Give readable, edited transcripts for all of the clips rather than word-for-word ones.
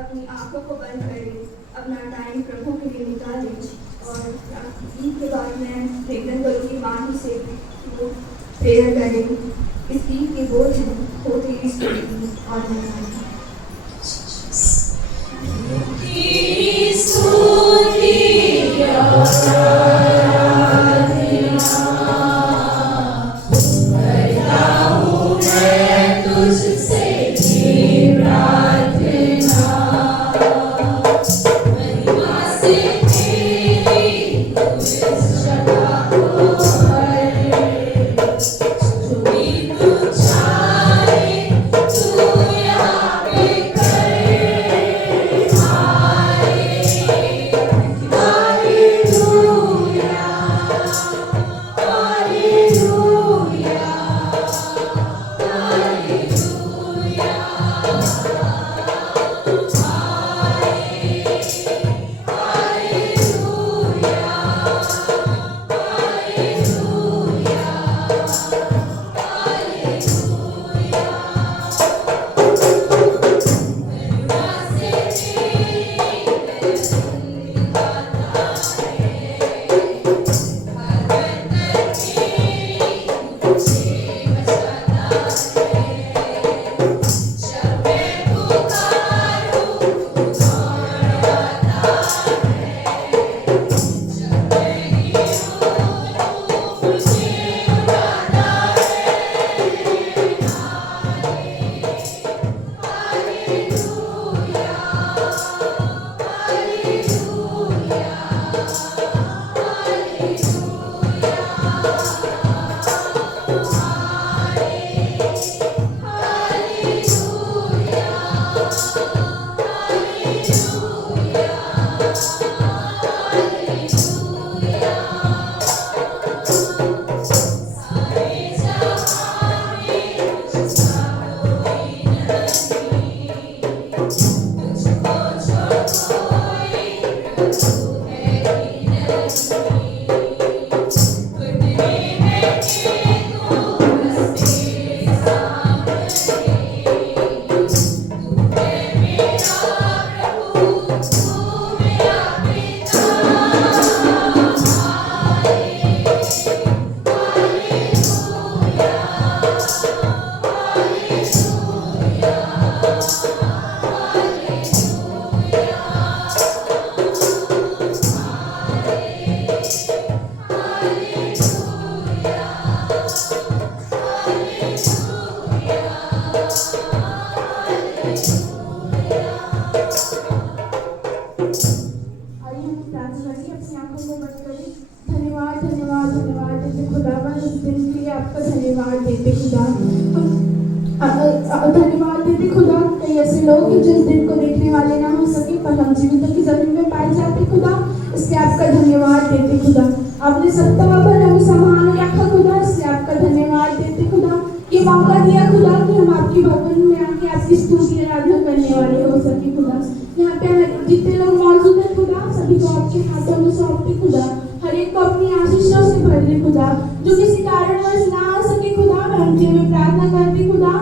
अपनी आंखों को बंद करें, अपना टाइम प्रभु के लिए निकालें और गीत के बाद मैं निवेदन करूँगी माँ ही से वो प्रेयर करें। इस गीत के बोल हैं हो तेरी स्तुति और धन्यवाद देते खुदा। कई ऐसे लोग हैं जिस दिन को देखने वाले ना हो सके पर हम जीवितों की जमीन में पाए जाते खुदा, इसलिए आपका धन्यवाद देते खुदा। आपने सप्ताह भर हमें संभाल रखा खुदा, इसलिए आपका धन्यवाद देते खुदा। ये मौका दिया खुदा कि हम आपकी भवन में आके आपकी स्तुति आराधना करने वाले हो सके खुदा। यहाँ पे जितने लोग मौजूद हैं खुदा, सभी को आपके हाथों में सौंपते खुदा। हर एक को अपनी आशीषों से भर दे खुदा। जो किसी कारणवश ना आ सके खुदा, मैं उनके लिए प्रार्थना करती खुदा।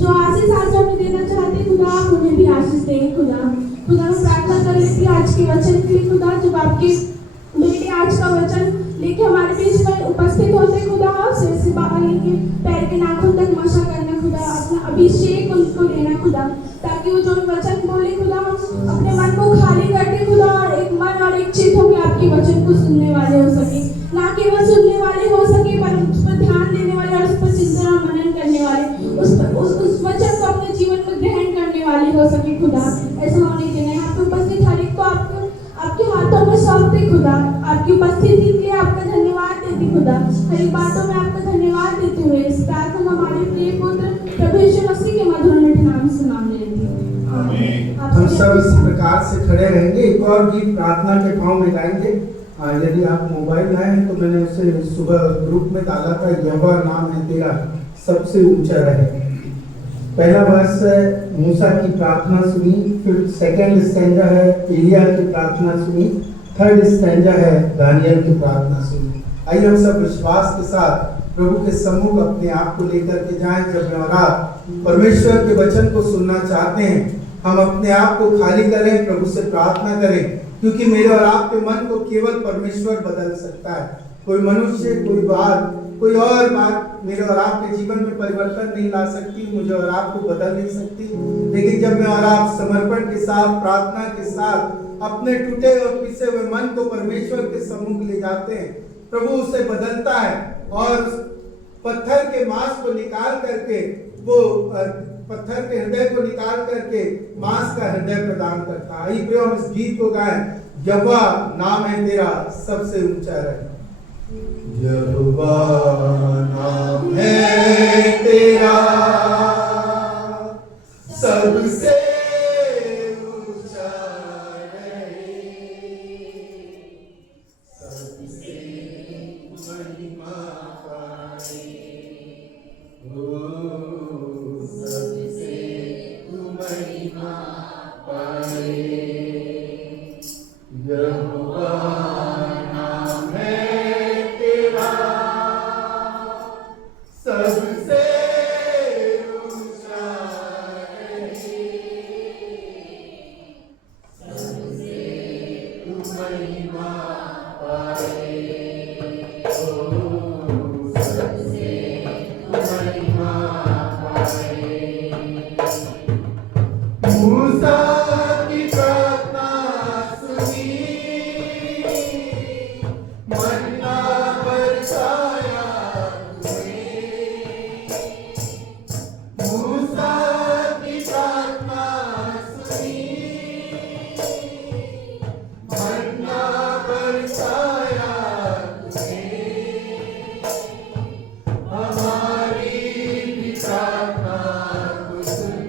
जो आशीष आज हमें देना चाहते खुदा, आप उन्हें भी आशीष दें खुदा। खुदा मैं प्रार्थना कर लेती आज के वचन के लिए खुदा। जब आपके बेटे आज का वचन लेके हमारे बीच में उपस्थित होते खुदा, सिर से बाहर लेके पैर के नाखून तक मशा करना खुदा, अपना अभिषेक उनको देना खुदा, ताकि वो जो वचन बोले खुदा अपने मन को खाली करके खुदा और एक मन और एक चित्त होकर आपके वचन को सुनने वाले हो सके। ना केवल सुनने वाले हो सके पर उस पर ध्यान देने वाले और उस पर चिंतन और मनन करने वाले, उस वचन को अपने जीवन में ग्रहण करने वाले हो सके खुदा। ऐसा होने के लिए यहाँ पे उपस्थित हर एक को आपके हाथों में सौंपते खुदा। आपकी उपस्थिति के लिए आपका धन्यवाद देती खुदा। हर एक बातों में आपका धन्यवाद देते हुए इस प्रार्थना हमारे प्रिय पुत्र प्रभु यीशु मसीह के मधुर नाम से मांग लेती हूँ। हम सब इस प्रकार से खड़े रहेंगे। एक और गीत प्रार्थना के भाव में गाएंगे। यदि आप मोबाइल लाए तो मैंने उसे सुबह ग्रुप में डाला था, यहोवा नाम है तेरा सबसे ऊंचा रहे। पहला वर्ष है मूसा की प्रार्थना सुनी, फिर सेकंड स्टैंजा है एलिया की प्रार्थना सुनी, थर्ड स्टैंजा है दानियल की प्रार्थना सुनी। आइए हम सब विश्वास के साथ प्रभु के सम्मुख अपने आप को लेकर के जाएं। जब और आप परमेश्वर के वचन को सुनना चाहते हैं, हम अपने आप को खाली करें, प्रभु से प्रार्थना करें, क्योंकि मेरे और आपके मन को केवल परमेश्वर बदल सकता है। कोई मनुष्य, कोई बात, कोई और बात मेरे और आपके जीवन में परिवर्तन नहीं ला सकती, मुझे और आपको बदल नहीं सकती। लेकिन जब मैं और आप समर्पण के साथ, प्रार्थना के साथ अपने टूटे और पिसे हुए मन को परमेश्वर के सम्मुख ले जाते हैं, प्रभु उसे बदलता है और पत्थर के मांस को निकाल करके, वो पत्थर के हृदय को निकाल करके मांस का हृदय प्रदान करता है। आइए हम इस गीत को गाएं, यहोवा नाम है तेरा सबसे ऊंचा रहे। यहोवा नाम है तेरा सबसे ऊंचा रहे, सबसे महिमा पाए, सबसे महिमा पाए। यहोवा नाम है तेरा सबसे ऊंचा रहे, सबसे महिमा पाए, सबसे महिमा पाए। मूसा की प्रार्थना सुनी, मन्ना बरसाया तूने। मूसा की प्रार्थना सुनी, मन्ना बरसाया तूने। हमारी भी प्रार्थना को सुन,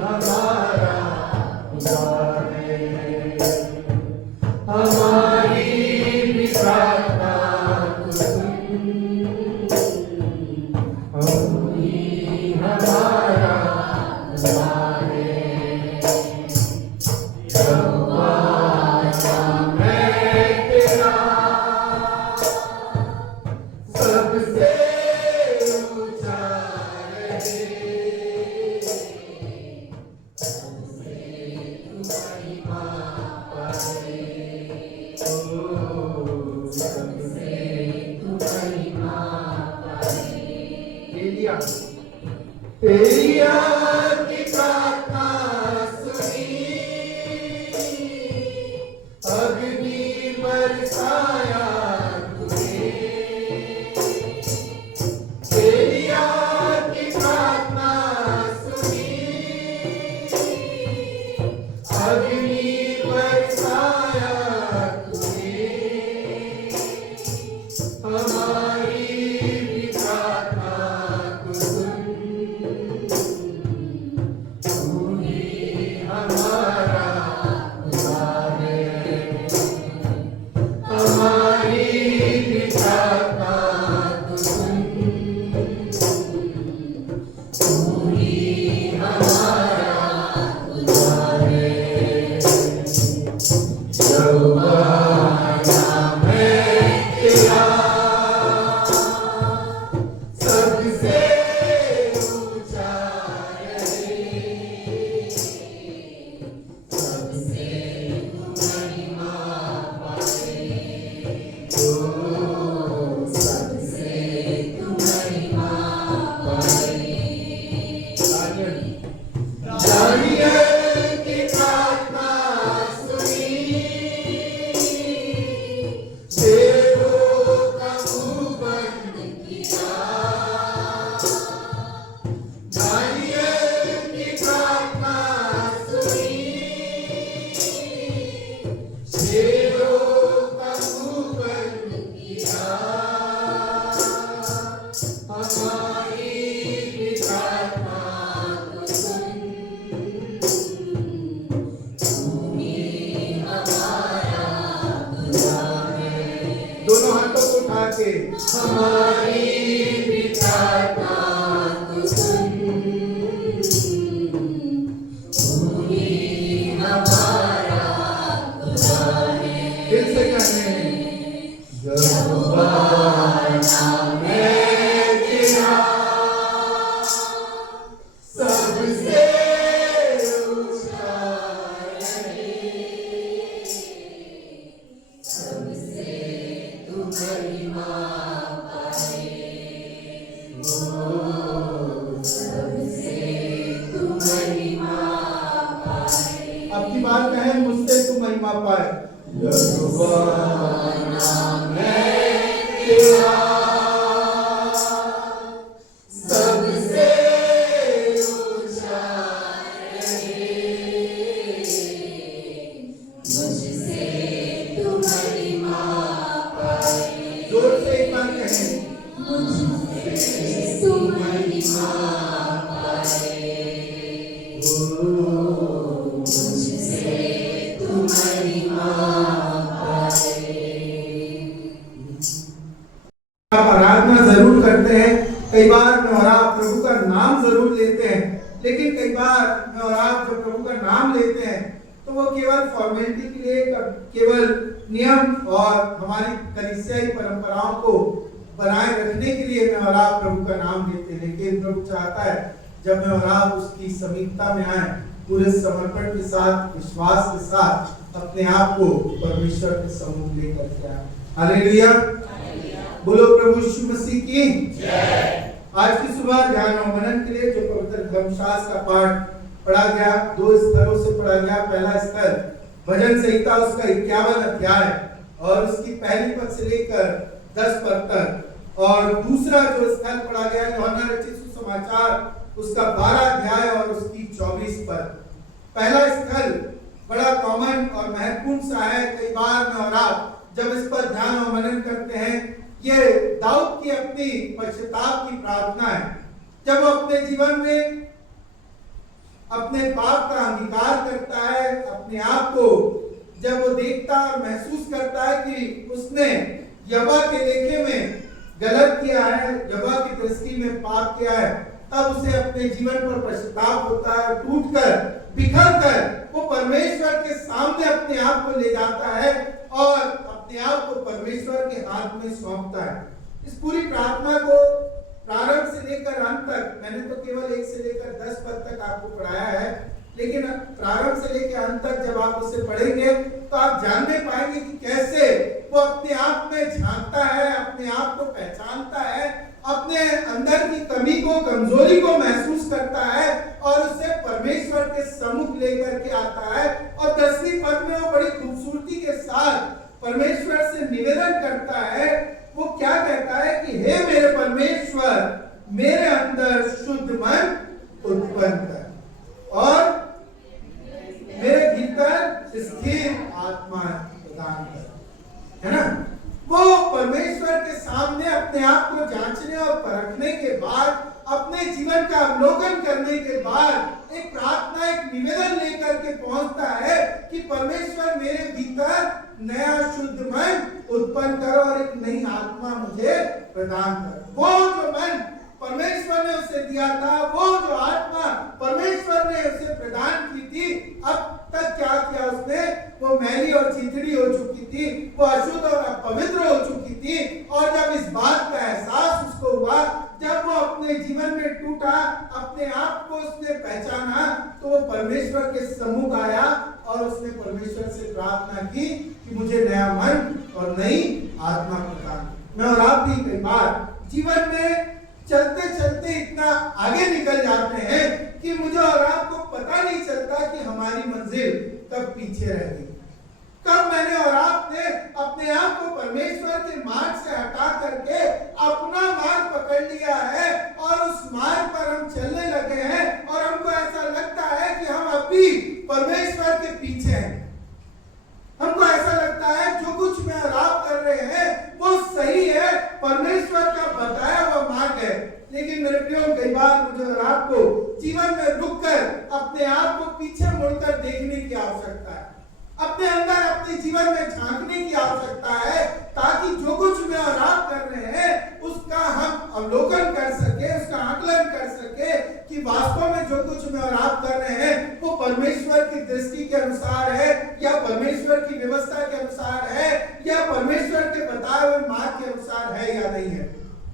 हमारा खुदा है। हमारी भी प्रार्थना को सुन, हमारा खुदा है। यहोवा नाम है तेरा सबसे ऊंचा रहे, महिमा पाए, सबसे महिमा पाए। एलिया की प्रार्थना सुनी, अग्नि बरसाया तूने। एलिया की प्रार्थना सुनी, अग्नि बरसाया तूने। हमारी भी प्रार्थना को सुन, तू ही हमारा खुदा है। हमारी के हमारी भी प्रार्थना तू सुन, तू ही हमारा खुदा है। फिर से कहने यहोवा नाम है तेरा, सबसे ऊंचा है, सबसे तू महिमा पाए, ओ सबसे तू महिमा पाए। अब की बात कहें मुझसे तू महिमा पाए। यहोवा नाम है तेरा, सबसे ऊंचा है, मुझसे तू महिमा पाए। जोर से एक बार कहें मुझसे तू महिमा पाए, ओ मुझसे तू महिमा पाए। आप आराधना जरूर करते हैं, कई बार मैं और आप प्रभु का नाम जरूर लेते हैं, लेकिन कई बार मैं और आप जब प्रभु का नाम लेते हैं तो वो केवल फॉर्मेलिटी के लिए, केवल नियम और हमारी कलीसियाई परंपराओं को बनाए रखने के लिए मैं और आप प्रभु का नाम लेते हैं। लेकिन प्रभु चाहता है जब मैं और आप उसकी समीपता में आए, पूरे समर्पण के साथ, विश्वास के साथ अपने आप को परमेश्वर के सम्मुख लेकर के आए। हालेलुया, बोलो प्रभु यीशु मसीह की जय। आज की सुबह ध्यान और मनन के लिए जो पवित्र धर्मशास्त्र का पाठ पढ़ा गया, दो स्तरों से पढ़ा गया। पहला स्तर भजन संहिता उसका 51 अध्याय और उसकी पहली पद से लेकर 10 पद तक, और दूसरा जो स्थल पढ़ा गया यूहन्ना रचित सुसमाचार उसका 12 अध्याय और उसकी 24 पद। पहला स्थल बड़ा कॉमन और महत्वपूर्ण सा है। कई बार में और आप जब इस पर ध्यान और मनन करते हैं, ये दाऊद की अपनी पश्चाताप की प्रार्थना है। जब वो अपने जीवन में अपने पाप का अंगीकार करता है, अपने आप को जब वो देखता और महसूस करता है कि उसने यहोवा के लेखे में गलत किया है, यहोवा की दृष्टि में पाप किया है, तब उसे अपने जीवन पर पश्चाताप होता है। टूटकर, बिखर कर वो परमेश्वर के सामने अपने आप को ले जाता है और अपने आप को परमेश्वर के हाथ में सौंपता है। इस पूरी प्रार्थना को प्रारंभ से लेकर अंत तक, मैंने तो केवल 1 से लेकर 10 पद तक आपको पढ़ाया है, लेकिन प्रारंभ से लेकर अंत तक जब आप उसे पढ़ेंगे तो आप जानने पाएंगे कि कैसे वो अपने आप में झांकता है, अपने आप को पहचानता है, अपने अंदर की कमी को, कमजोरी को महसूस करता है और उसे परमेश्वर के सम्मुख लेकर के आता है। और 10वीं पद में वो बड़ी खूबसूरती के साथ परमेश्वर से निवेदन करता है। वो क्या कहता है कि हे मेरे परमेश्वर, मेरे अंदर शुद्ध मन उत्पन्न कर और मेरे भीतर स्थिर आत्मा प्रदान कर। है ना? वो परमेश्वर के सामने अपने आप को जांचने और परखने के बाद, अपने जीवन का अवलोकन करने के बाद एक प्रार्थना, एक निवेदन लेकर के पहुंचता है कि परमेश्वर मेरे भीतर नया शुद्ध मन उत्पन्न करो और एक नई आत्मा मुझे प्रदान करो। वो जो मन परमेश्वर ने उसे दिया था, वो जो आत्मा परमेश्वर ने उसे प्रदान की थी, अब तक क्या किया उसने? वो मैली और चिथड़ी हो चुकी थी, वो अशुद्ध और अपवित्र हो चुकी थी। और जब इस बात का एहसास उसको हुआ, जब वो अपने जीवन में टूटा, अपने आप को उसने पहचाना, तो वो परमेश्वर के सम्मुख आया और उसने परमेश्वर से प्रार्थना की कि मुझे नया मन और नई आत्मा प्रदान। मैं और आप भी कई बार जीवन में चलते चलते इतना आगे निकल जाते हैं कि मुझे और आपको पता नहीं चलता कि हमारी मंजिल कब पीछे रह गई, कब मैंने और आपने अपने आप को परमेश्वर के मार्ग से हटा करके अपना मार्ग पकड़ लिया है और उस मार्ग पर हम चलने लगे हैं और हमको ऐसा लगता है कि हम अभी परमेश्वर के पीछे हैं। हमको ऐसा लगता है जो कुछ मैं और आप कर रहे हैं वो सही है, परमेश्वर का बताया हुआ मार्ग है। लेकिन मेरे प्रियो, कई बार मुझे और आपको जीवन में रुककर अपने आप को पीछे मुड़कर देखने की आवश्यकता है, अपने अंदर, अपने जीवन में झांकने की आवश्यकता है, ताकि जो कुछ मैं और आप कर रहे हैं उसका हम अवलोकन कर सके, उसका आकलन कर सके कि वास्तव में जो कुछ मैं और आप कर रहे हैं वो परमेश्वर की दृष्टि के अनुसार है या परमेश्वर की व्यवस्था के अनुसार है या परमेश्वर के बताए हुए मार्ग के अनुसार है या नहीं है।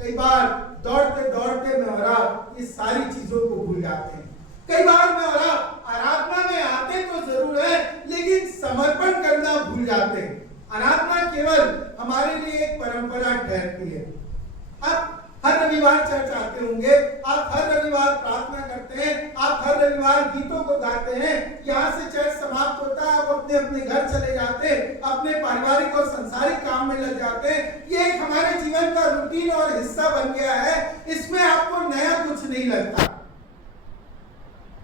कई बार दौड़ते दौड़ते मैं और आप इस सारी चीजों को भूल जाते हैं। कई बार मैं और आप आराधना में आते तो जरूर है लेकिन समर्पण करना भूल जाते हैं। आराधना केवल हमारे लिए एक परंपरा ठहरती है। आप हर रविवार चर्च आते होंगे, आप हर रविवार प्रार्थना करते हैं, आप हर रविवार गीतों को गाते हैं, यहाँ से चर्च समाप्त होता है, आप अपने अपने घर चले जाते हैं, अपने पारिवारिक और सांसारिक काम में लग जाते हैं। ये एक हमारे जीवन का रूटीन और हिस्सा बन गया है, इसमें आपको नया कुछ नहीं लगता।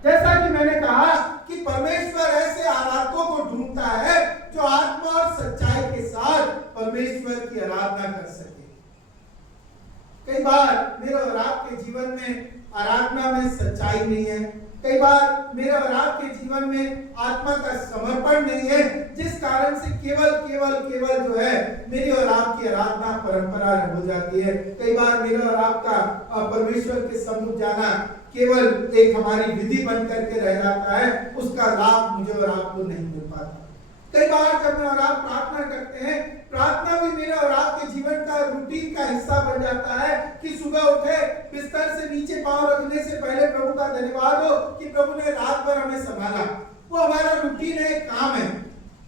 जैसा कि मैंने कहा कि परमेश्वर ऐसे आराधकों को ढूंढता है जो आत्मा और सच्चाई के साथ परमेश्वर की आराधना कर सके। कई बार मेरे और आपके जीवन में आराधना में सच्चाई नहीं है, कई बार मेरे और आपके जीवन में आत्मा का समर्पण नहीं है, जिस कारण से केवल केवल केवल जो है मेरी और आपकी आराधना परंपरा हो जाती है। कई बार मेरा और आपका परमेश्वर के सम्मुख जाना केवल एक हमारी विधि बन करके रह जाता है, उसका लाभ मुझे और आपको नहीं मिल पाता। कई बार जब मैं और आप प्रार्थना करते हैं, प्रार्थना भी मेरे और आपके जीवन का रूटीन का हिस्सा बन जाता है कि सुबह उठे बिस्तर से नीचे पांव रखने से पहले प्रभु का धन्यवाद हो कि प्रभु ने रात भर हमें संभाला। वो हमारा रूटीन है, एक काम है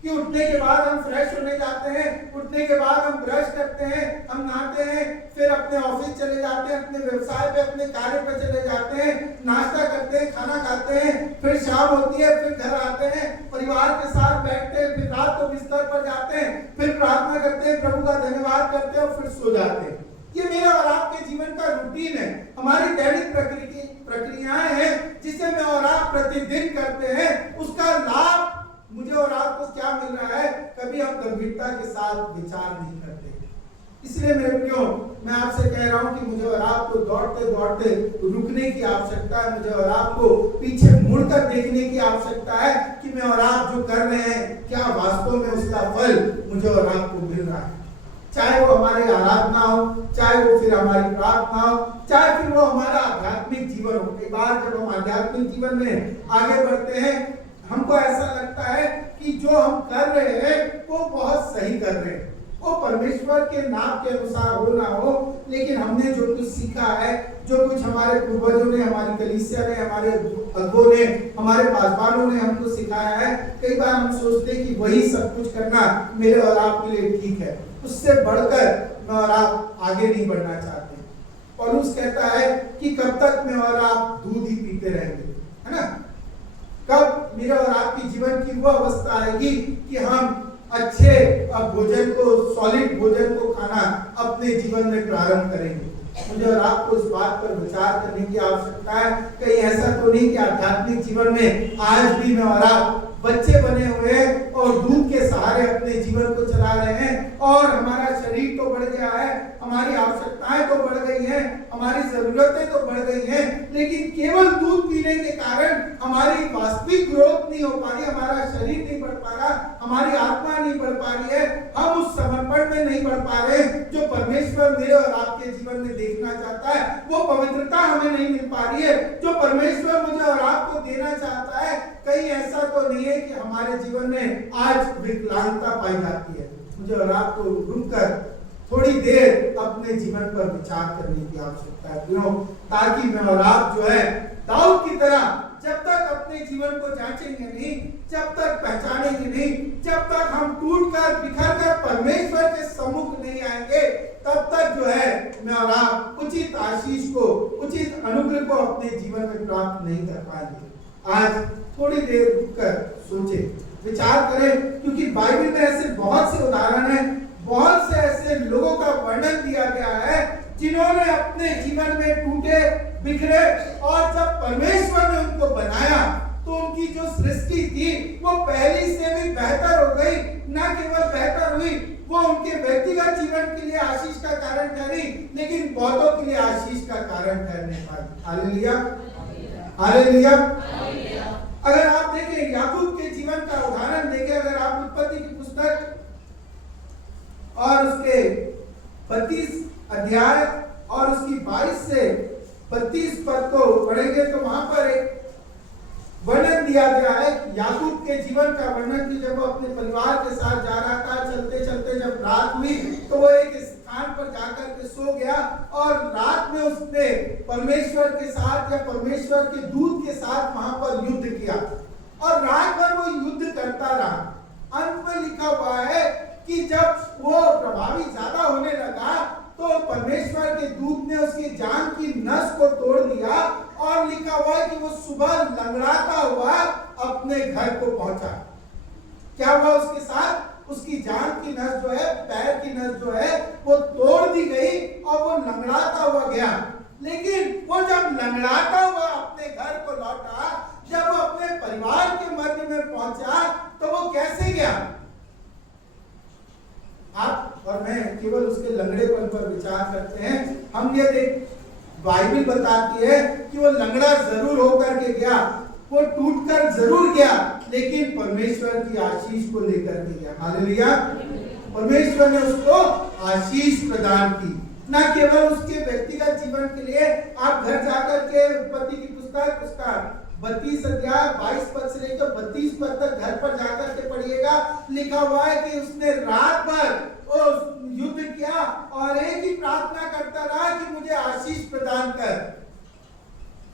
कि उठने के बाद हम फ्रेश होने जाते हैं, उठने के बाद हम ब्रश करते हैं, हम नहाते हैं, फिर अपने ऑफिस चले जाते हैं, अपने व्यवसाय पे अपने कार्य पे चले जाते हैं, नाश्ता करते हैं, खाना खाते हैं, फिर शाम होती है, फिर घर आते हैं, परिवार के साथ बैठते हैं, फिर रात को बिस्तर पर जाते हैं, फिर प्रार्थना करते हैं, प्रभु का धन्यवाद करते हैं और फिर सो जाते हैं। ये मेरा और आपके जीवन का रूटीन है, हमारी दैनिक प्रक्रियाएं हैं जिसे मैं और आप प्रतिदिन करते हैं। उसका लाभ मुझे और आपको क्या मिल रहा है, कभी हम गंभीरता के साथ विचार नहीं करते। इसलिए मेरे प्रियो, मैं आपसे कह रहा हूं कि मुझे और आपको दौड़ते दौड़ते रुकने की आवश्यकता है, मुझे और आपको पीछे मुड़कर देखने की आवश्यकता है कि मैं और आप जो कर रहे हैं क्या वास्तव में उसका फल मुझे और आपको मिल रहा है। चाहे वो हमारी आराधना हो, चाहे वो फिर हमारी प्रार्थना हो, चाहे फिर वो हमारा आध्यात्मिक जीवन हो। कई बार जब हम आध्यात्मिक जीवन में आगे बढ़ते हैं, हमको ऐसा लगता है कि जो हम कर रहे हैं वो बहुत सही कर रहे हैं, वो परमेश्वर के नाम के अनुसार हो ना हो, लेकिन हमने जो कुछ सीखा है, जो कुछ हमारे पूर्वजों ने, हमारी कलीसिया ने, हमारे अगुओं ने, हमारे पासवानों ने हमको सिखाया है, कई बार हम सोचते हैं कि वही सब कुछ करना मेरे और आपके लिए ठीक है, उससे बढ़कर मैं और आप आगे नहीं बढ़ना चाहते। पौलुस कहता है कि कब तक मैं और आप दूध ही पीते रहेंगे, है ना? कब मेरे और आपकी जीवन की वो अवस्था आएगी कि हम अच्छे भोजन को, सॉलिड भोजन को खाना अपने जीवन में प्रारंभ करेंगे। मुझे और आपको इस बात पर विचार करने की आवश्यकता है। कहीं ऐसा तो नहीं कि आध्यात्मिक जीवन में आज भी मैं और आप बच्चे बने हुए हैं और दूध के सहारे अपने जीवन को चला रहे हैं और हमारा शरीर तो बढ़ गया है, हमारी आवश्यकताएं तो बढ़ गई हैं, हमारी जरूरतें तो बढ़ गई हैं, लेकिन केवल दूध पीने के कारण हमारी वास्तविक ग्रोथ नहीं हो पा रही, हमारा शरीर नहीं बढ़ पा रहा, हमारी आत्मा नहीं बढ़ पा रही है, हम उस समर्पण में नहीं बढ़ पा रहे जो परमेश्वर मेरे और आपके जीवन में देखना चाहता है। वो पवित्रता हमें नहीं मिल पा रही है जो परमेश्वर मुझे और आपको देना चाहता है। कहीं ऐसा तो नहीं है कि हमारे जीवन में आज विकलांगता पाई जाती है। मुझे और आपको रुककर थोड़ी देर अपने जीवन पर विचार करने की आवश्यकता है, क्यों? ताकि मैं और आप जो है दाऊद की तरह जब तक अपने जीवन को जांचेंगे नहीं, जब तक पहचानेंगे नहीं, जब तक हम टूटकर बिखरकर परमेश्वर के सम्मुख नहीं आएंगे, तब तक जो है मैं और आप उचित आशीष को, उचित अनुग्रह को अपने जीवन में प्राप्त नहीं कर पाएंगे। आज थोड़ी देर रुककर सोचें, विचार करें, क्योंकि बाइबल में ऐसे बहुत से उदाहरण हैं, बहुत से ऐसे लोगों का वर्णन दिया गया है जिन्होंने अपने जीवन में टूटे बिखरे और जब परमेश्वर ने उनको बनाया तो उनकी जो सृष्टि थी वो पहली से भी बेहतर हो गई। न केवल बेहतर हुई, वो उनके व्यक्तिगत जीवन के लिए आशीष का कारण ठहरी, लेकिन बहुतों के लिए आशीष का कारण ठहरने पाई। Hallelujah, hallelujah. अगर आप देखें याकूब के जीवन का उदाहरण देखें, अगर आप उत्पत्ति की पुस्तक और उसके 32 अध्याय और उसकी 22 से 32 पद को पढ़ेंगे तो वहां पर एक वर्णन दिया गया है याकूब के जीवन का वर्णन कि जब वो अपने परिवार के साथ जा रहा था, चलते चलते जब रात हुई तो वो एक स्थान पर जाकर के सो गया और रात में उसने परमेश्वर के साथ या परमेश्वर के दूत के साथ वहां पर युद्ध किया और रात भर वो युद्ध करता रहा। अंत में लिखा हुआ है कि जब वो प्रभावी ज्यादा होने लगा तो परमेश्वर के दूत ने उसकी जान की नस को तोड़ दिया और लिखा हुआ है कि वो सुबह लंगड़ाता हुआ अपने घर को पहुंचा। क्या हुआ उसके साथ? उसकी जान की नस जो है, पैर की नस जो है वो तोड़ दी गई और वो लंगड़ाता हुआ गया। लेकिन वो जब लंगड़ाता हुआ अपने घर को लौटा, जब वो अपने परिवार के मध्य में पहुंचा तो वो कैसे गया? आप और मैं केवल उसके लंगड़ेपन पर विचार करते हैं। हम ये देख, बाइबल बताती है कि वो लंगड़ा जरूर होकर के गया, वो टूटकर जरूर गया, लेकिन परमेश्वर की आशीष को लेकर के गया। हालेलुया! परमेश्वर ने उसको आशीष प्रदान की। न केवल उसके व्यक्तिगत जीवन के लिए, आप घर जाकर के उत्पत्ति की पुस्तक उसका 32 अध्याय 22 पद से लेकर 32 पद तक घर पर जाकर के पढ़िएगा। लिखा हुआ है कि उसने रात भर युद्ध किया और एक ही प्रार्थना करता रहा कि मुझे आशीष प्रदान कर।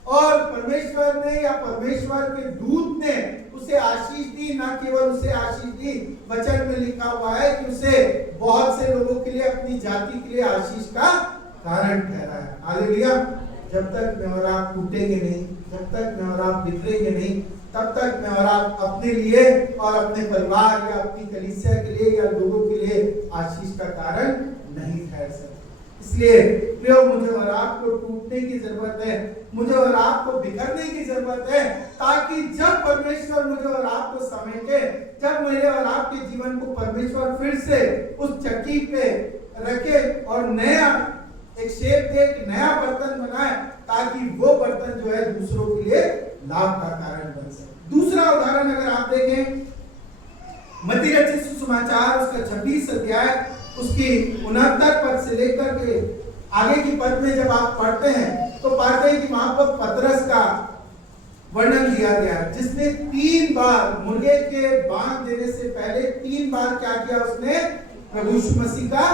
और परमेश्वर ने या परमेश्वर के दूत ने उसे आशीष दी। ना केवल उसे आशीष दी, वचन में लिखा हुआ है कि उसे बहुत से लोगों के लिए, अपनी जाति के लिए आशीष का कारण ठहरा है। हालेलुया! जब तक मैं और आप टूटेंगे नहीं, जब तक मैं और आप बिखरेंगे नहीं, तब तक मैं और आप अपने लिए और अपने परिवार या अपनी कलीसिया के लिए या लोगों के लिए आशीष का कारण नहीं ठहर सकते। इसलिए प्रियो, मुझे और आपको टूटने की जरूरत है, मुझे और आपको बिखरने की जरूरत है, ताकि जब परमेश्वर मुझे और आपको समेटे, जब मेरे और आपके जीवन को परमेश्वर फिर से उस चक्की पे रखे और नया एक शेप दे, एक नया बर्तन बनाए, ताकि वो बर्तन जो है दूसरों के लिए लाभ का कारण बन सके। दूसरा उदाहरण अगर आप देखें, मत्ती रचित सुसमाचार उसका 26 अध्याय उसकी 69 पद से लेकर के आगे की पद में जब आप पढ़ते हैं तो पाते हैं कि वहां पर पतरस का वर्णन दिया गया है, जिसने 3 बार मुर्गे के बांध देने से पहले 3 बार क्या किया? उसने प्रभु यीशु मसीह का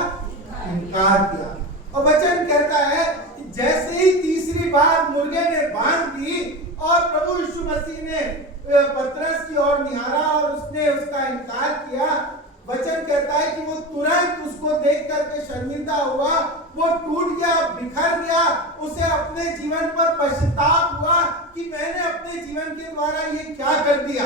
इनकार किया। और वचन कहता है कि जैसे ही तीसरी बार मुर्गे ने बांध दी और प्रभु यीशु मसीह ने पतरस की ओर निहारा और उसने उसका इनकार किया, वचन कहता है कि वो तुरंत उसको देख करके शर्मिंदा हुआ, वो टूट गया, बिखर गया, उसे अपने जीवन पर पश्चाताप हुआ कि मैंने अपने जीवन के द्वारा ये क्या कर दिया,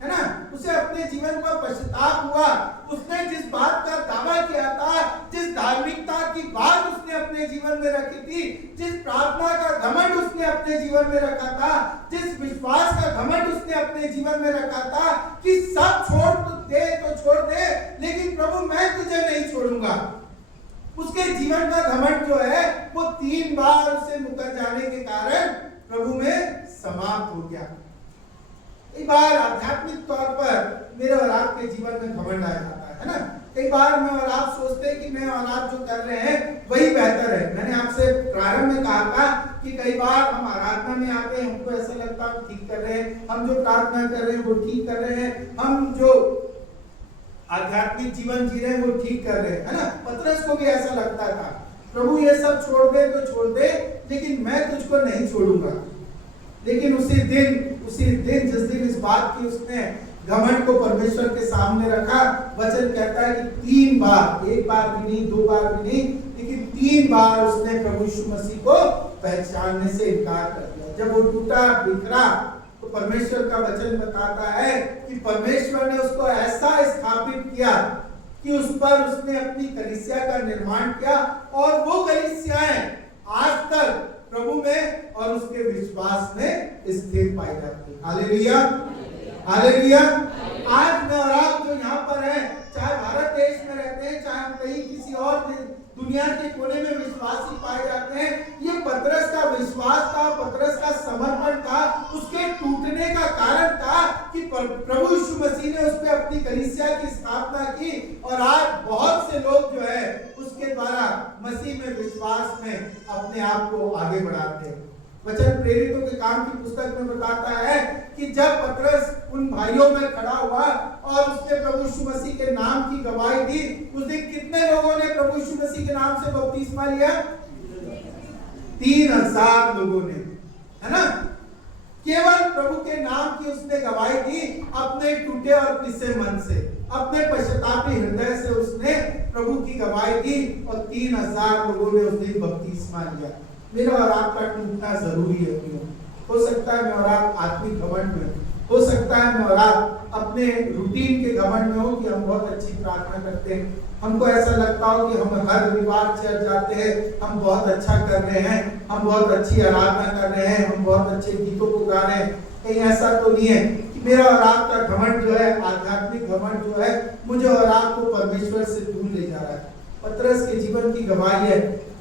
है ना? उसे अपने जीवन पर पश्चाताप हुआ। उसने जिस बात का दावा किया था, जिस धार्मिकता की बात उसने अपने जीवन में रखी थी, जिस प्रार्थना का घमंड उसने अपने जीवन में रखा था, जिस विश्वास का घमंड उसने अपने जीवन में रखा था कि सब छोड़ दे तो छोड़ दे, लेकिन प्रभु मैं तुझे नहीं छोड़ूंगा, उसके जीवन का घमंड जो है वो 3 बार उसे मुकर जाने के कारण प्रभु में समाप्त हो गया। एक बार आध्यात्मिक तौर पर मेरे और आपके जीवन में घमंड आ जाता है ना? कई बार मैं और आप सोचते हैं कि मैं और आप जो कर रहे हैं वही बेहतर है। मैंने आपसे प्रारंभ में कहा था कि कई बार हम आराधना में आते हैं, हमको ऐसा लगता है हम ठीक कर रहे हैं, हम जो प्रार्थना कर रहे हैं वो ठीक कर रहे हैं, हम जो आध्यात्मिक जीवन जी रहे हैं वो ठीक कर रहे हैं, है ना? पतरस को भी ऐसा लगता था, प्रभु ये सब छोड़ दे तो छोड़ दे, लेकिन मैं तुझको नहीं छोड़ूंगा। लेकिन उसी दिन जिस दिन इस बात की उसने घमंड को परमेश्वर के सामने रखा, वचन कहता है कि 3 बार, 1 बार भी नहीं, 2 बार भी नहीं, लेकिन 3 बार उसने प्रभु यीशु मसीह को पहचानने से इनकार कर दिया। जब वो टूटा बिखरा तो परमेश्वर का वचन बताता है कि परमेश्वर ने उसको ऐसा स्थापित किया कि उस पर उसने अपनी कलीसिया का निर्माण किया और वो कलीसियाएं आज तक प्रभु में और उसके विश्वास में स्थिर पाई जाती है। Hallelujah, hallelujah. आज मैं और आप जो यहाँ पर हैं, चाहे भारत देश में रहते हैं, चाहे हम कहीं किसी और दुनिया के कोने में विश्वासी पाए जाते हैं, ये पतरस का विश्वास था, पतरस का समर्पण था, उसके टूटने का कारण था कि प्रभु यीशु मसीह ने उस पर अपनी कलीसिया की स्थापना की और आज आज बहुत से लोग जो है उसके द्वारा मसीह में विश्वास में अपने आप को आगे बढ़ाते हैं। वचन प्रेरितों के काम की पुस्तक में बताता है कि जब पतरस उन भाइयों में खड़ा हुआ और उसने प्रभु यीशु मसीह के नाम की गवाही दी, उस दिन कितने लोगों ने प्रभु यीशु मसीह के नाम से बपतिस्मा लिया? 3000 लोगों ने, है ना? केवल प्रभु के नाम की उसने गवाही दी, अपने टूटे और पिसे मन से, अपने पश्चातापी हृदय से उसने प्रभु की गवाही दी और 3000 लोगों ने उस दिन बपतिस्मा लिया। मेरा और आपका टूटना जरूरी है। हो सकता है मैं और आप आत्मिक घमंड में, हो सकता है मैं और आप अपने रूटीन के घमंड में हो कि हम बहुत अच्छी प्रार्थना करते हैं, हमको ऐसा लगता हो कि हम हर रविवार चर्च जाते हैं, हम बहुत अच्छा कर रहे हैं, हम बहुत अच्छी आराधना कर रहे हैं, हम बहुत अच्छे गीतों को गा रहे हैं। कहीं ऐसा तो नहीं है कि मेरा और आपका घमंड जो है, आध्यात्मिक घमंड जो है, मुझे और आपको परमेश्वर से दूर ले जा रहा है। पतरस के जीवन की गवाही है,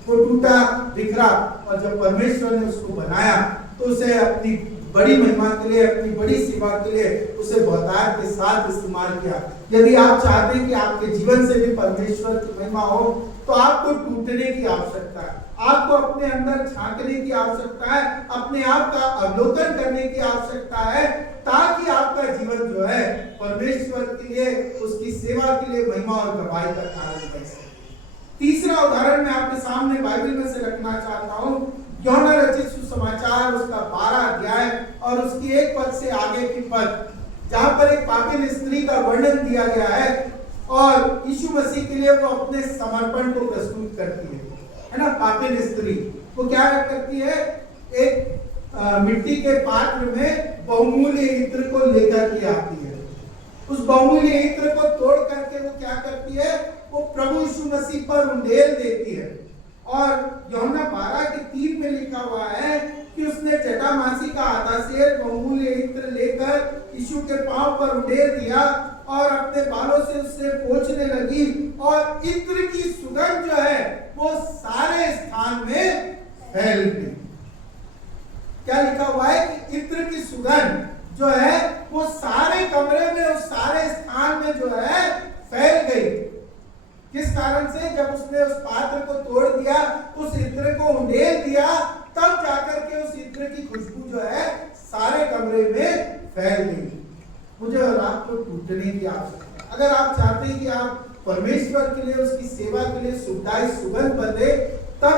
वो टूटा बिखरा और जब परमेश्वर ने उसको बनाया तो उसे अपनी बड़ी महिमा के लिए, अपनी बड़ी सेवा के लिए उसे बहुतायत के साथ इस्तेमाल किया। यदि आप चाहते हैं कि आपके जीवन से भी परमेश्वर की महिमा हो तो आपको टूटने की आवश्यकता है, आपको अपने अंदर झांकने की आवश्यकता है, अपने आप का अवलोकन करने की आवश्यकता है, ताकि आपका जीवन जो है परमेश्वर के लिए, उसकी सेवा के लिए महिमा और गवाही का कारण बन सके। तीसरा उदाहरण मैं आपके सामने बाइबल में से रखना चाहता हूं, यूहन्ना रचित सुसमाचार उसका 12 अध्याय और उसकी 1 पद से आगे की पद, जहां पर एक पापिन स्त्री का वर्णन दिया गया है और यीशु मसीह के लिए वो अपने समर्पण को प्रस्तुत करती है ना? पापिन स्त्री वो क्या करती है? एक मिट्टी के पात्र में बहुमूल्य इत्र को लेकर के आती है। उस बहुमूल्य इत्र को तोड़ करके वो क्या करती है? वो प्रभु यीशु मसीह पर उंडेल देती है। और यूहन्ना 12 के 3 में लिखा हुआ है कि उसने जटामासी का आधा सेर बहुमूल्य इत्र लेकर यीशु के पांव पर उंडेल दिया और अपने बालों से उससे पोंछने लगी और इत्र की सुगंध जो है वो सारे स्थान में फैल गई। क्या लिखा हुआ है कि इत्र की सुगंध जो है वो सारे कमरे में, उस सारे स्थान में जो है फैल गई। किस कारण से? जब उसने उस पात्र को तोड़ दिया, उस इत्र को उंडेल दिया, तब जाकर के उस इत्र की खुशबू जो है सारे कमरे में फैल गई। मुझे और आपको टूटने की आवश्यकता है। अगर आप चाहते हैं कि आप परमेश्वर के लिए, उसकी सेवा के लिए सुखदायी सुगंध बने, तब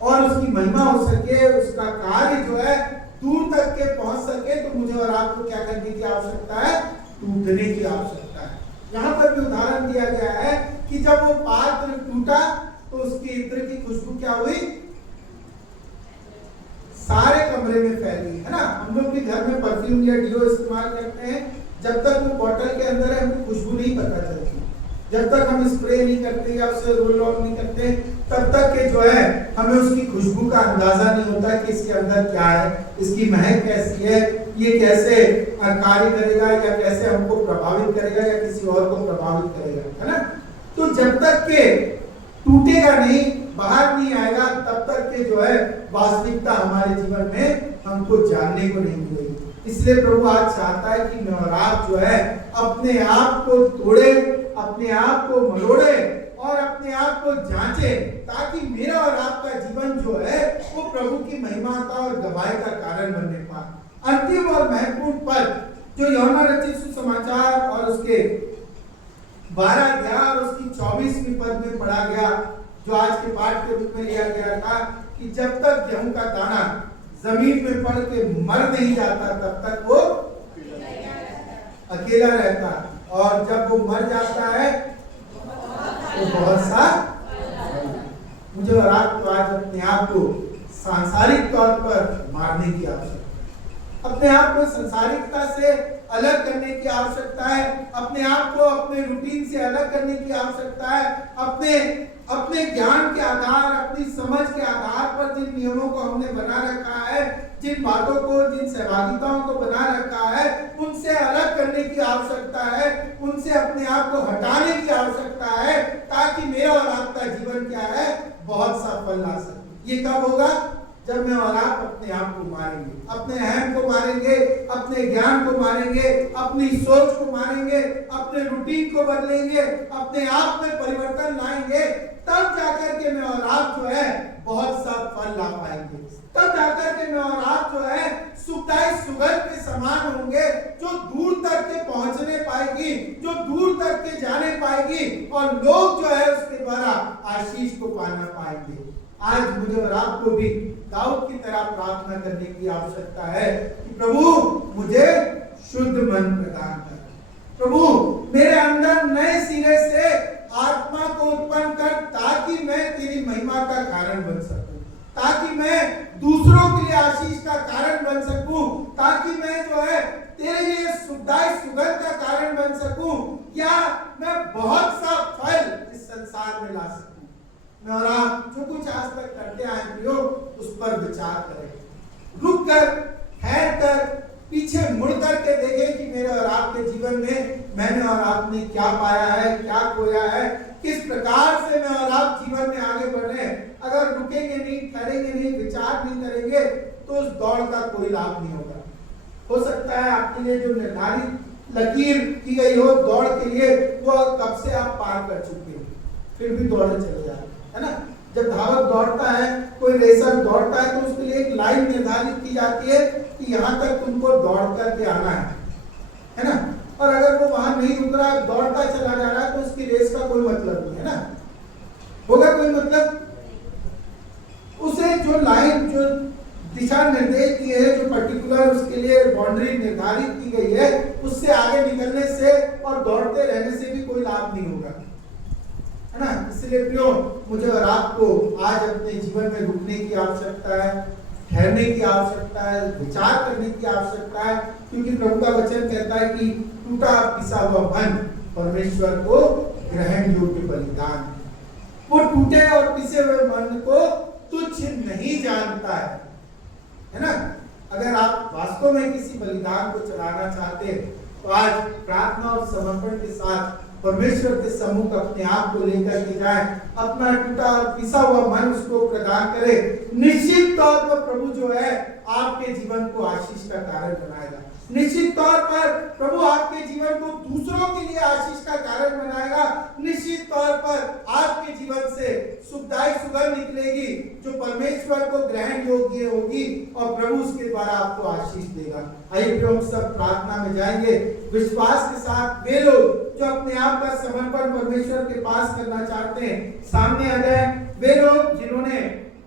और उसकी महिमा हो सके, उसका कार्य जो है दूर तक के पहुंच सके, तो मुझे और आपको क्या करने की आवश्यकता है? टूटने की आवश्यकता है। यहाँ पर भी उदाहरण दिया गया है कि जब वो पात्र टूटा तो उसकी इत्र की खुशबू क्या हुई? सारे कमरे में फैल गई, है ना? हम लोग भी घर में परफ्यूम या डिओ इस्तेमाल करते हैं, जब तक वो बॉटल के अंदर है हमको खुशबू नहीं पता चलती। जब तक हम स्प्रे नहीं करते या उसे रोल ऑन नहीं करते, तब तक के जो है हमें उसकी खुशबू का अंदाजा नहीं होता कि इसके अंदर क्या है, इसकी महक कैसी है, ये कैसे कार्य करेगा या कैसे हमको प्रभावित करेगा या किसी और को प्रभावित करेगा, है ना? तो जब तक के टूटेगा नहीं, बाहर नहीं आएगा, तब तक के जो है वास्तविकता हमारे जीवन में हमको जानने को नहीं मिलेगी। इसलिए प्रभु आज चाहता है कि मैं और आप जो है अपने आप को तोड़े, अपने आप को मरोड़े और अपने आप को जांचे, ताकि मेरा और आपका जीवन जो है वो प्रभु की महिमा का और गवाही का कारण बनने पाए। अंतिम और महत्वपूर्ण पद जो यूहन्ना रचित सुसमाचार और उसके 12 अध्याय और उसकी 24वीं पद में पढ़ा गया, जो आज के पाठ के रूप में लिया गया था कि जब तक गेहूं का दाना जमीन में पड़ के मर नहीं जाता तब तक वो अकेला रहता, और जब वो मर जाता है तो बहुत सा। मुझे और आपको आज अपने आप को सांसारिक तौर पर मारने की आवश्यकता, अपने आप को संसारिकता से अलग करने की आवश्यकता है, अपने आप को अपने रूटीन से अलग करने की आवश्यकता है, अपने ज्ञान के आधार, अपनी समझ के आधार पर जिन नियमों को हमने बना रखा है, जिन बातों को, जिन सहभागिताओं को बना रखा है, उनसे अलग करने की आवश्यकता है, उनसे अपने आप को हटाने की आवश्यकता है, ताकि मेरा और आपका जीवन क्या है, बहुत सा फल ला सके। ये कब होगा? जब मैं और आप अपने आप को मारेंगे, अपने अहम को मारेंगे, अपने अपने ज्ञान को मानेंगे, अपनी सोच को मानेंगे, अपने रूटीन को बदलेंगे, अपने आप में परिवर्तन लाएंगे, तब जाकर के मैं और आप जो है बहुत सा फल ला पाएंगे। तब जाकर के मैं और आप जो है सुखदायी सुगंध के समान होंगे, जो दूर तक के पहुंचने पाएगी, जो दूर तक के जाने पाएगी, और लोग जो है उसके द्वारा आशीष को पाना पाएंगे। आज मुझे और आपको भी दाऊद की तरह प्रार्थना करने की आवश्यकता है कि प्रभु मुझे शुद्ध मन प्रदान कर, प्रभु मेरे अंदर नए सिरे से आत्मा को उत्पन्न कर, ताकि मैं तेरी महिमा का कारण बन सकूं, ताकि मैं दूसरों के लिए आशीष का कारण बन सकूं, ताकि मैं जो है तेरे लिए सुखदायी सुगंध का कारण बन सकूं, या मैं बहुत सा फल इस संसार में ला सकूं। मैं और आप जो कुछ आज तक करते आए प्रियो, उस पर विचार करें, रुक कर, ठहर कर, पीछे मुड़ करके देखें कि मेरे और आपके जीवन में मैंने और आपने क्या पाया है, क्या खोया है, किस प्रकार से मैं और आप जीवन में आगे बढ़ रहे हैं। अगर रुकेंगे नहीं, ठहरेंगे नहीं, विचार नहीं करेंगे, तो उस दौड़ का कोई लाभ नहीं होगा। हो सकता है आपके लिए जो निर्धारित लकीर की गई हो दौड़ के लिए, वो कब से आप पार कर चुके हो, फिर भी दौड़े चले जाए, है ना। जब धावक दौड़ता है, कोई रेसर दौड़ता है, तो उसके लिए एक लाइन निर्धारित की जाती है कि यहाँ तक तुमको दौड़ करके आना है ना। और अगर वो वहां नहीं रुक रहा, दौड़ता चला जा रहा है, तो उसकी रेस का कोई मतलब नहीं है ना, होगा कोई मतलब। उसे जो लाइन, जो दिशा निर्देश दिए हैं, जो पर्टिकुलर उसके लिए बाउंड्री निर्धारित की गई है, उससे आगे निकलने से और दौड़ते रहने से भी कोई लाभ नहीं होगा, है ना। इसलिए प्रियो, मुझे और आपको आज अपने जीवन में रुकने की आवश्यकता है, ठहरने की आवश्यकता है, विचार करने की आवश्यकता है, क्योंकि प्रभु का वचन कहता है कि टूटा पिसा हुआ मन परमेश्वर को ग्रहण योग्य बलिदान, वो टूटे और पिसे हुए मन को तुच्छ नहीं जानता है ना। अगर आप वास्तव में किसी बलिदान को चढ़ाना चाहते हैं, तो आज प्रार्थना और समर्पण के साथ परमेश्वर के सम्मुख अपने आप को लेकर के जाए, अपना टूटा और पिसा हुआ मन उसको प्रदान करे। निश्चित तौर पर प्रभु जो है आपके जीवन को आशीष का कारण बनाएगा। निश्चित तौर पर प्रभु आपके जीवन को दूसरों के लिए आशीष का कारण बनाएगा। निश्चित तौर पर आपके जीवन से सुखदायी सुगंध निकलेगी, जो परमेश्वर को ग्रहण योग्य होगी, और प्रभु उसके द्वारा आपको आशीष देगा। आइए फिर हम सब प्रार्थना में जाएंगे विश्वास के साथ। वे लोग जो अपने आप का समर्पण परमेश्वर के पास करना चाहते हैं, सामने आ जाए। वे लोग जिन्होंने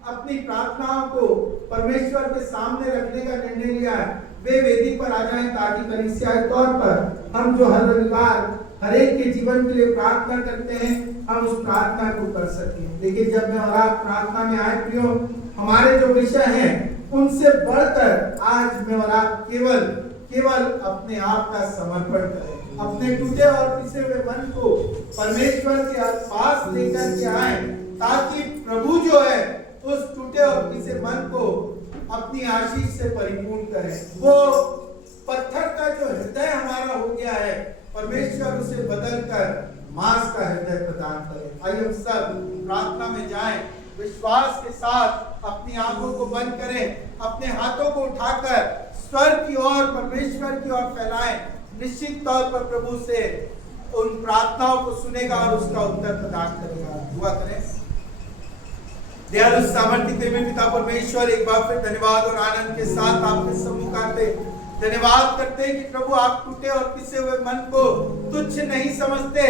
अपनी प्रार्थनाओं को परमेश्वर के सामने रखने का निर्णय लिया है, वे वेदी पर आ जाएं, ताकि कलीसिया के तौर पर हम जो हर रविवार हर एक के जीवन के लिए प्रार्थना करते हैं, हम उस प्रार्थना को कर सकें। लेकिन जब मैं और आप प्रार्थना में आए प्रियो, हमारे जो विषय हैं उनसे बढ़कर आज मैं और आप केवल अपने आप का समर्पण करें, अपने टूटे और पिसे हुए मन को परमेश्वर के पास लेकर के आए, ताकि प्रभु जो है उस टूटे और पिसे मन को अपनी आशीष से परिपूर्ण करें। वो पत्थर का जो हृदय हमारा हो गया है, परमेश्वर उसे बदलकर मांस का हृदय प्रदान करे। आइए हम सब प्रार्थना में जाएं, विश्वास के साथ अपनी आंखों को बंद करें, अपने हाथों को उठाकर स्वर्ग की ओर, परमेश्वर की ओर फैलाएं। निश्चित तौर पर प्रभु से उन प्रार्थनाओं को सुनेगा और उसका उत्तर प्रदान करेगा। दुआ करें। दयालु सामर्थ्य प्रेमी पिता परमेश्वर, एक बार फिर धन्यवाद और आनंद के साथ आपके सम्मुख आते धन्यवाद करते हैं कि प्रभु आप टूटे और पिसे हुए मन को तुच्छ नहीं समझते,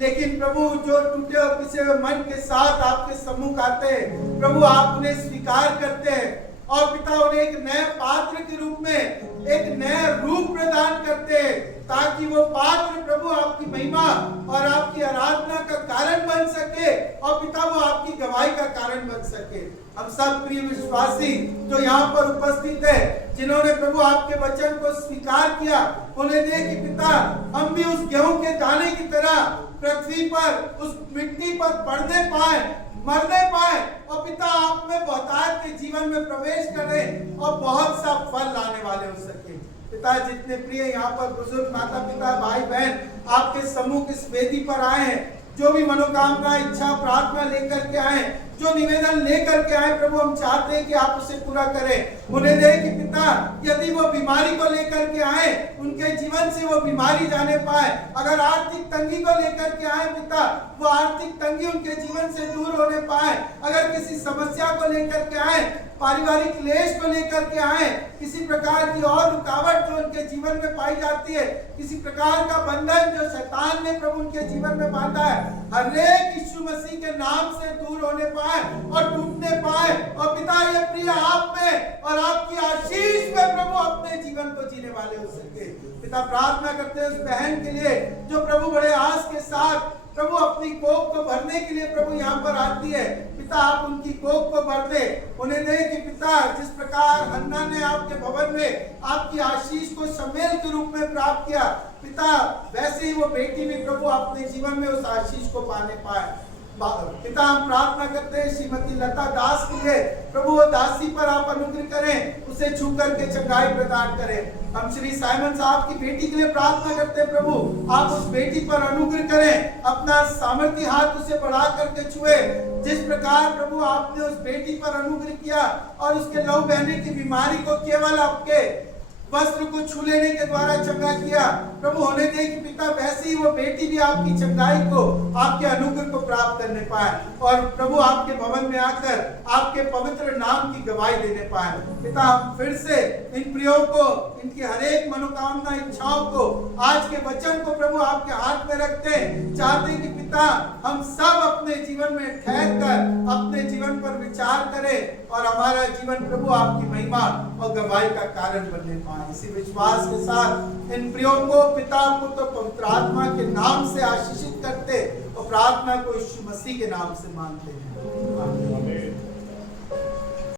लेकिन प्रभु जो टूटे और पिसे हुए मन के साथ आपके सम्मुख आते हैं, प्रभु आप उन्हें स्वीकार करते हैं और पिता उन्हें एक नए पात्र के रूप में एक नया रूप प्रदान करते हैं, ताकि वो पात्र प्रभु आपकी महिमा और आपकी आराधना का कारण बन सके और पिता वो आपकी गवाही का कारण बन सके। हम सब प्रिय विश्वासी जो यहाँ पर उपस्थित है, जिन्होंने प्रभु आपके वचन को स्वीकार किया, उन्हें दे कि पिता हम भी उस गेहूं के दाने की तरह पृथ्वी पर उस मिट्टी पर पड़ने पाए, मरने पाए, और पिता आप में बहुतायत के जीवन में प्रवेश करें और बहुत सा फल लाने वाले हो सके। पिता जितने प्रिय यहाँ पर बुजुर्ग माता पिता भाई बहन आपके सम्मुख इस वेदी पर आए हैं, जो भी मनोकामना इच्छा प्रार्थना लेकर के आए, जो निवेदन लेकर के आए प्रभु, हम चाहते हैं कि आप उसे पूरा करें। उन्हें दे कि पिता, यदि वो बीमारी को लेकर के आए, उनके जीवन से वो बीमारी जाने पाए। अगर आर्थिक तंगी को लेकर के आए पिता, वो आर्थिक तंगी उनके जीवन से दूर होने पाए। अगर किसी समस्या को लेकर के आए, पारिवारिक क्लेश को लेकर के आए, किसी प्रकार की और रुकावट जो उनके जीवन में पाई जाती है, किसी प्रकार का बंधन जो शैतान ने प्रभु उनके जीवन में बांधा है, हर एक यीशु मसीह के नाम से दूर होने पाए और टूटने पाए। और पिता, ये प्रिय आप में और आपकी आशीष में प्रभु अपने जीवन को जीने वाले हो सके। पिता, प्रार्थना करते हैं उस बहन के लिए जो प्रभु बड़े आस के साथ प्रभु अपनी कोख को भरने के लिए प्रभु यहाँ पर आती है। पिता, आप उनकी कोख को भर दे। उन्हें दे कि पिता, जिस प्रकार हन्ना ने आपके भवन में आपकी आशीष को शमेल के रूप में प्राप्त किया पिता, वैसे ही वो बेटी भी प्रभु अपने जीवन में उस आशीष को पाने पाए। पिता, हम प्रार्थना करते हैं श्रीमती लता दास के लिए प्रभु, वो दासी पर आप अनुग्रह करें, उसे छू करके चंगाई प्रदान करें। हम श्री साइमन साहब की बेटी के लिए प्रार्थना करते हैं प्रभु, आप उस बेटी पर अनुग्रह करें, अपना सामर्थ्य हाथ उसे बढ़ा करके छुए। जिस प्रकार प्रभु आपने उस बेटी पर अनुग्रह किया और उसके लहू बहने की बीमारी को केवल आपके वस्त्र को छू लेने के द्वारा चंगा किया प्रभु, होने दे कि पिता, वैसे ही वो बेटी भी आपकी चंगाई को, आपके अनुग्रह को प्राप्त करने पाए और प्रभु आपके भवन में आकर आपके पवित्र नाम की गवाही देने पाए। पिता, हम फिर से इन प्रियों को, इनकी हर एक मनोकामना, इच्छाओं को, आज के वचन को प्रभु आपके हाथ में रखते हैं। चाहते हैं कि पिता, हम सब अपने जीवन में ठहर कर अपने जीवन पर विचार करें और हमारा जीवन प्रभु आपकी महिमा और गवाही का कारण बनने पाए। इसी विश्वास के साथ इन प्रियों को पिता, पुत्र, पवित्र आत्मा के नाम से आशीषित करते और प्रार्थना को यीशु मसीह के नाम से मानते हैं। आमीन।